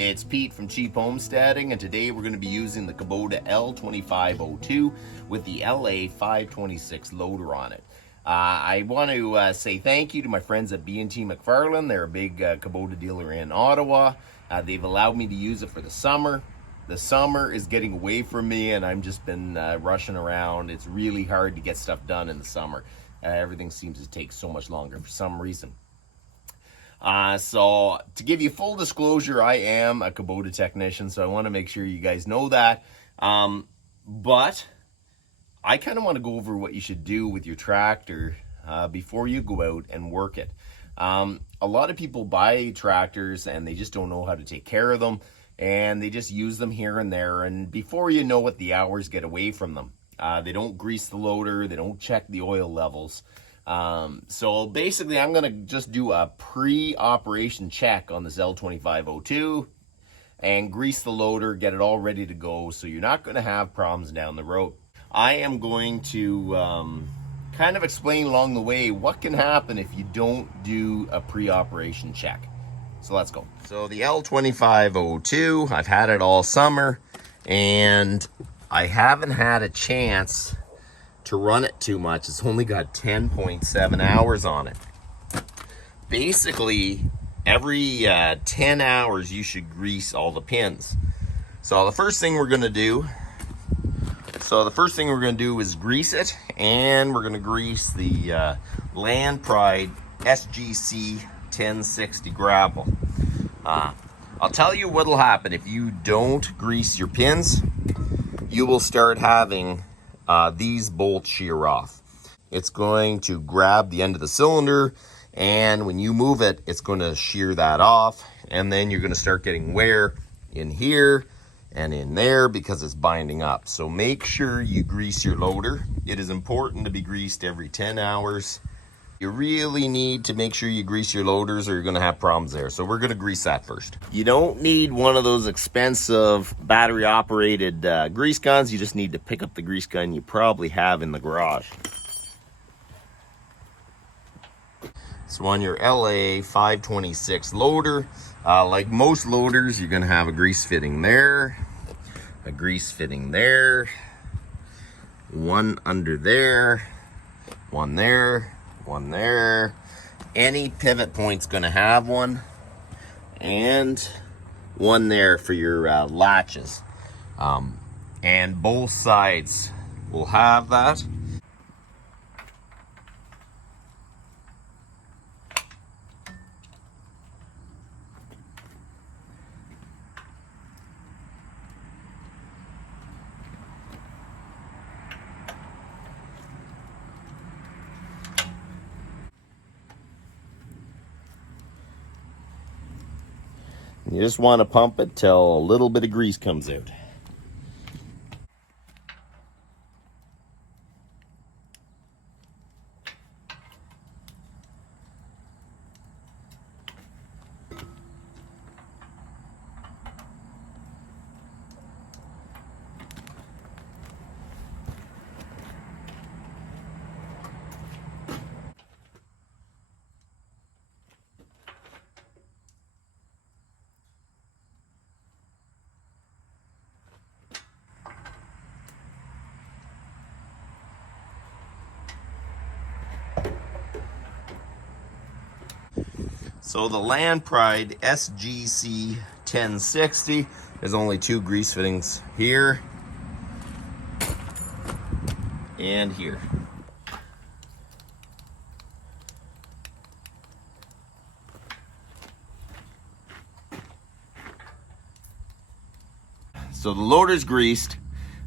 It's Pete from Cheap Homesteading, and today we're going to be using the Kubota L2502 with the LA526 loader on it. I want to say thank you to my friends at B&T MacFarlane. They're a big Kubota dealer in Ottawa. They've allowed me to use it for the summer. The summer is getting away from me, and I've just been rushing around. It's really hard to get stuff done in the summer. Everything seems to take so much longer for some reason. So to give you full disclosure, I am a Kubota technician, so I want to make sure you guys know that. But I kind of want to go over what you should do with your tractor before you go out and work it. A lot of people buy tractors and they just don't know how to take care of them, and they just use them here and there, and before you know it, the hours get away from them. They don't grease the loader, they don't check the oil levels. So basically I'm going to just do a pre-operation check on this L2502 and grease the loader, get it all ready to go, so you're not going to have problems down the road. I am going to kind of explain along the way what can happen if you don't do a pre-operation check. So let's go. So the L2502, I've had it all summer, and I haven't had a chance to run it too much. It's only got 10.7 hours on it. Basically, every 10 hours you should grease all the pins. So the first thing we're gonna do is grease it, and we're gonna grease the Land Pride SGC 1060 grapple. I'll tell you what'll happen if you don't grease your pins. You will start having these bolts shear off. It's going to grab the end of the cylinder, and when you move it, it's going to shear that off, and then you're going to start getting wear in here and in there because it's binding up. So make sure you grease your loader. It is important to be greased every 10 hours. You really need to make sure you grease your loaders or you're going to have problems there. So we're going to grease that first. You don't need one of those expensive battery operated grease guns. You just need to pick up the grease gun you probably have in the garage. So on your LA526 loader, like most loaders, you're going to have a grease fitting there, a grease fitting there, one under there, one there, one there. Any pivot point's gonna have one, and one there for your latches, and both sides will have that. You just want to pump it till a little bit of grease comes out. So the Land Pride SGC 1060, there's only two grease fittings here and here. So the loader's greased.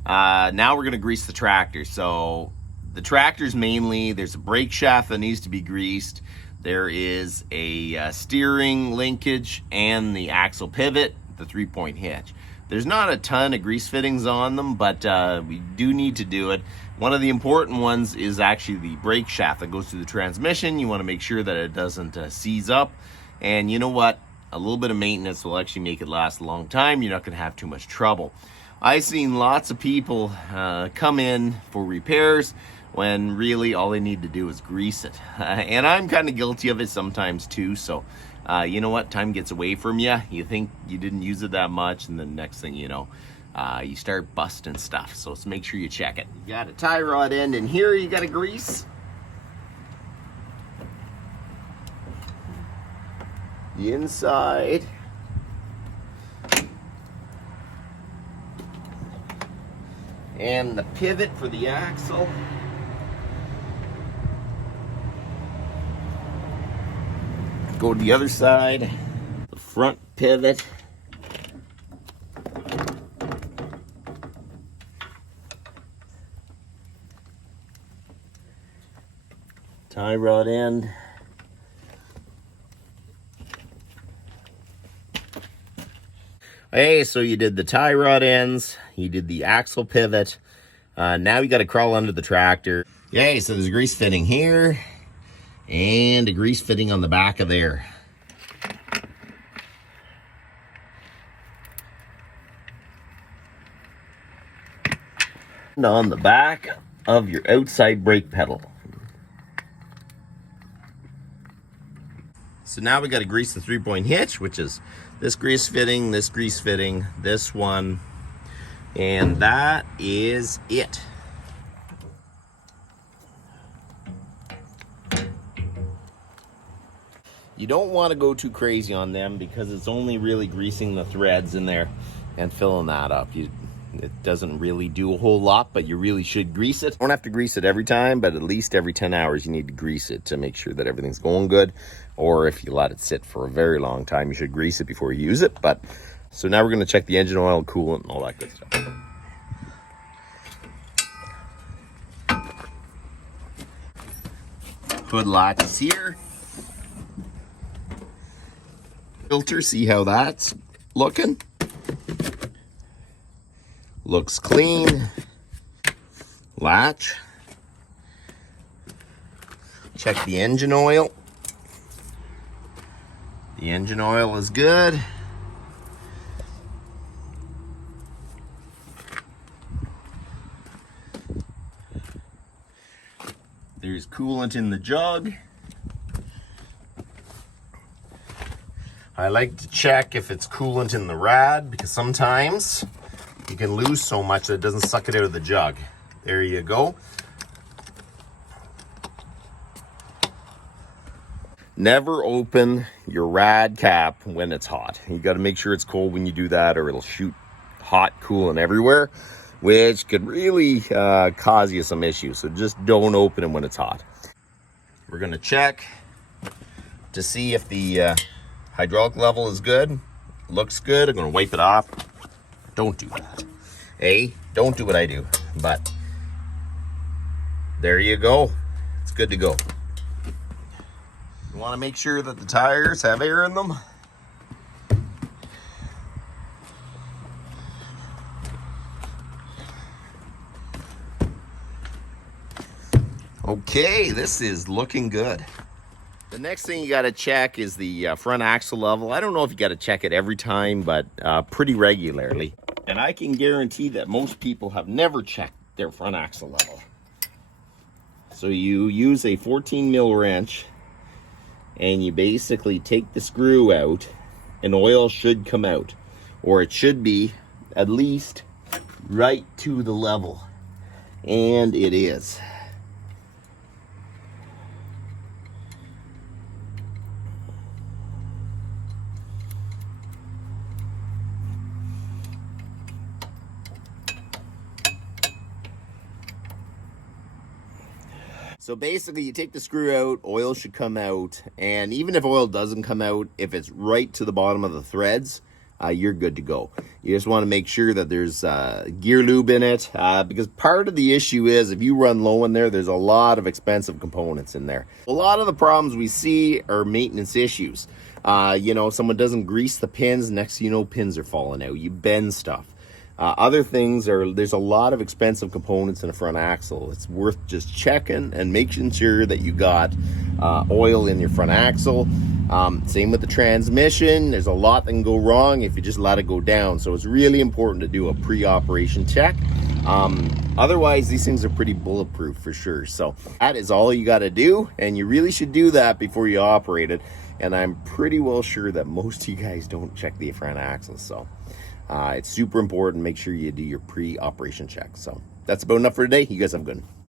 Now we're gonna grease the tractor. So the tractor's mainly, there's a brake shaft that needs to be greased. There is a steering linkage and the axle pivot, the 3-point hitch. There's not a ton of grease fittings on them, but we do need to do it. One of the important ones is actually the brake shaft that goes through the transmission. You want to make sure that it doesn't seize up. And you know what? A little bit of maintenance will actually make it last a long time. You're not going to have too much trouble. I've seen lots of people come in for repairs when really all they need to do is grease it. And I'm kind of guilty of it sometimes too, so you know what? Time gets away from you. You think you didn't use it that much, and the next thing you know, you start busting stuff. So let's make sure you check it. You got a tie rod end in here you got to grease. The inside. And the pivot for the axle. Go to the other side. The front pivot. Tie rod end. Hey, so you did the tie rod ends, you did the axle pivot. Now you got to crawl under the tractor. Yay, so there's a grease fitting here and a grease fitting on the back of there. And on the back of your outside brake pedal. So now we got to grease the 3-point hitch, which is this grease fitting, this one, and that is it. You don't want to go too crazy on them because it's only really greasing the threads in there and filling that up. It doesn't really do a whole lot, but you really should grease it. You don't have to grease it every time, but at least every 10 hours you need to grease it to make sure that everything's going good. Or if you let it sit for a very long time, you should grease it before you use it. But so now we're going to check the engine oil, coolant, and all that good stuff. Hood latch is here. Filter, see how that's looking. Looks clean. Latch. Check the engine oil. The engine oil is good. There's coolant in the jug. I like to check if it's coolant in the rad because sometimes you can lose so much that it doesn't suck it out of the jug. There you go. Never open your rad cap when it's hot. You got to make sure it's cold when you do that, or it'll shoot hot coolant everywhere, which could really cause you some issues. So just don't open it when it's hot. We're going to check to see if the hydraulic level is good. Looks good. I'm going to wipe it off. Don't do that. Hey, don't do what I do. But there you go. It's good to go. You want to make sure that the tires have air in them. Okay, this is looking good. The next thing you got to check is the front axle level. I don't know if you got to check it every time, but pretty regularly. And I can guarantee that most people have never checked their front axle level. So you use a 14 mil wrench and you basically take the screw out and oil should come out, or it should be at least right to the level. And it is. So basically you take the screw out, oil should come out, and even if oil doesn't come out, if it's right to the bottom of the threads, you're good to go. You just want to make sure that there's gear lube in it, because part of the issue is if you run low in there, there's a lot of expensive components in there. A lot of the problems we see are maintenance issues. You know, someone doesn't grease the pins, next thing you know, pins are falling out. You bend stuff. Other things are, there's a lot of expensive components in a front axle. It's worth just checking and making sure that you got oil in your front axle. Same with the transmission. There's a lot that can go wrong if you just let it go down. So it's really important to do a pre-operation check. Otherwise, these things are pretty bulletproof for sure. So that is all you got to do. And you really should do that before you operate it. and I'm pretty well sure that most of you guys don't check the front axles. So it's super important. Make sure you do your pre-operation check. So that's about enough for today. You guys have a good one.